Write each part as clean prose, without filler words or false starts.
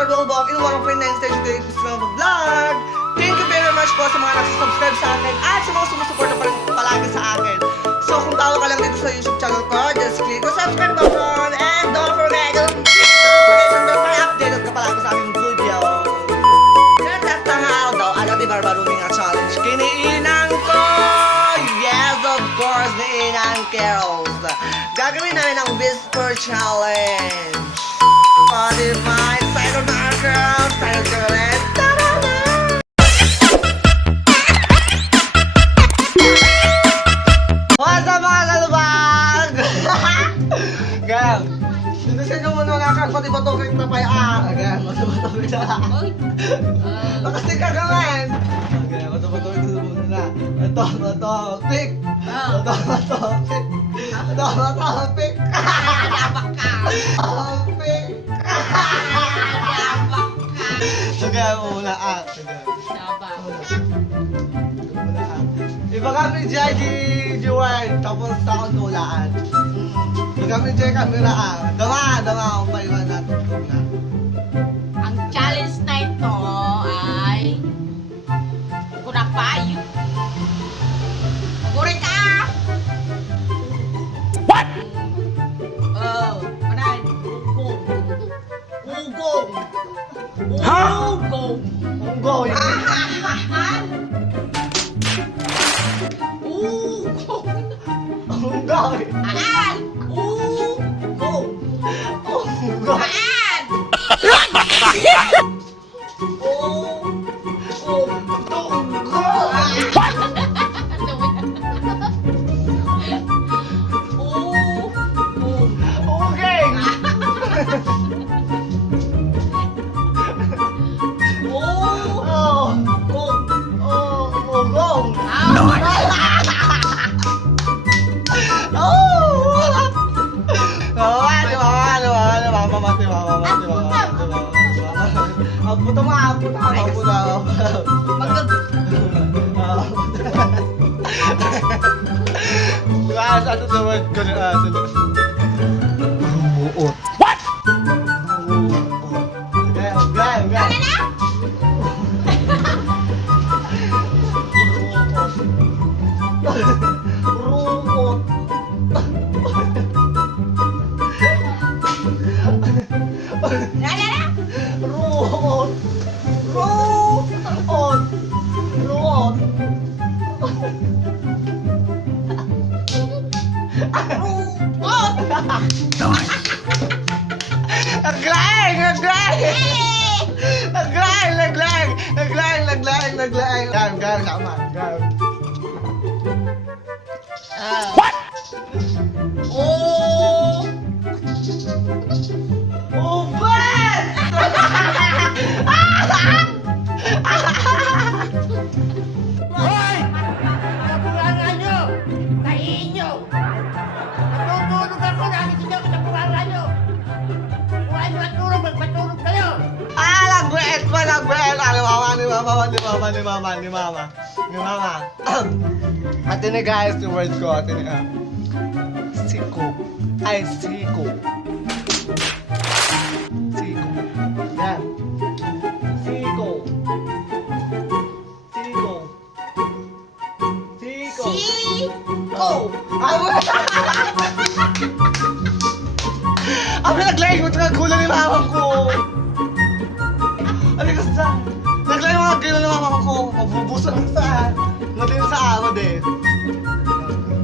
Mr. Robong in one of my next stage today is mga vlog. Thank you very much po sa mga nagsasubscribe sa akin at sa mga sumusuporta pa rin palagi sa akin. So kung tawag ka lang dito sa YouTube channel ko, just click the subscribe button and don't forget to click the notification bell para updated ka palagi sa aking video. At tanghal daw, alam ni Barbaruni nga challenge. Kiniinang ko! Yes, of course, ni Inang Carols. Gagawin namin ang Whisper Challenge. Spotify, Silent Marker, Silent Current, ta-da-da! What's up mga Salbag? Gam, sinusin nyo muna mga kagpati-batokit na pa'y Gam, batokit na lang. Makasing kagaman. Okay, batokit na muna na. Ito, pick. Ito, pick. Ito, pick. Labak ka! Pick. Labak ka! Sige, muna Labak. Muna iba kami dyan di Juwan, tapos akong tulaan. Iba kami dyan camera Dama akong paiwan na tutog na. Ang challenge na ito ay kunapay. Guri ka! What? Oh, manay. Ugong. Ha? Ugong. Unggoy. Ugong. Unggoy. Aan! Ugong. Unggoy. Aan! Ugeng. Ugong. Ano the word ko na Rumuot. What? Gaya. Rumuot. Ruot. Naglaing. Sama. What? Ubat! Hoy! Kapurangan nyo! Tahiin nyo! Natutulog ako, nakikita nyo sa kapurangan nyo! Kuhaan nyo at tulog, magpatulog kayo! Nag-wet pa! Ni mama. Ate ni guys, yung words ko, ate ni Siko. Ay, Siko. Yan. Siko. Ang naglayang mo talaga gulo ni mama ko. Ano ka sa? Naglayang mga gulo ni mama ko. Mabubusan ng saan. Madin sa ama din.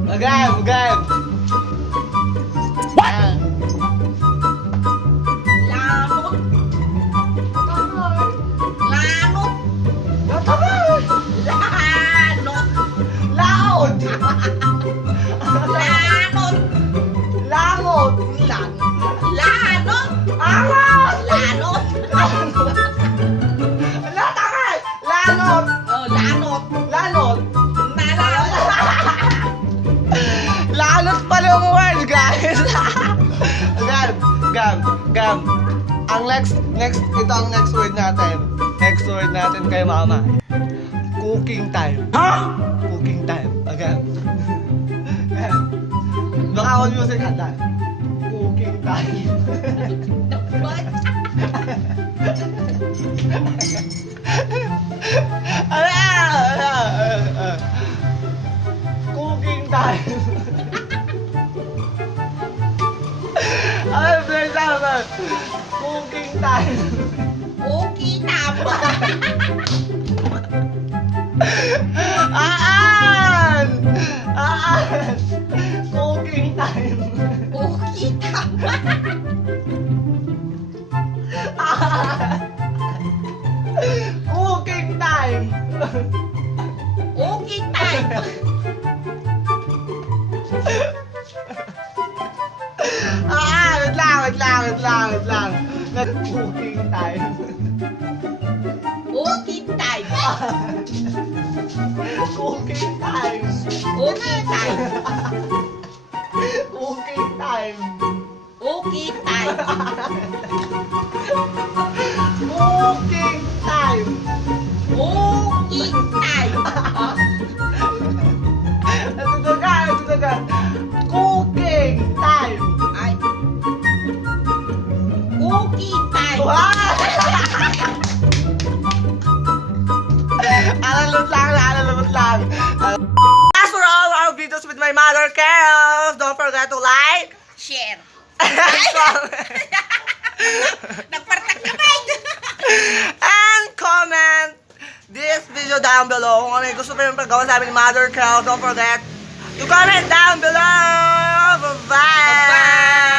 Magayam. What? Lanot pala yung words, guys. Gam. Ang ito ang next word natin. Next word natin kay mama. Cooking time. Cooking time. Agad. Baka ako music handa. Cooking time. What? Cooking time. Okay, tama. Aan! Aan! Cooking time. Okay, tama. Aan! Cooking time. Okay, time. Wait lang. Cooking time. Okay, time. Cooking time. Okay, time. Cooking time. Okay, time. Cooking time. Okay, time. Ito ka. Cooking time. Ay. Okay, time. Wow! Alalot lang. As for all our videos with my mother, Carol, don't forget to like Share. and comment. Nagpartak kamay. And comment this video down below. Kung ano yung gusto pa yung paggawa sa amin ni Mother Carol, don't forget to comment down below. Bye-bye!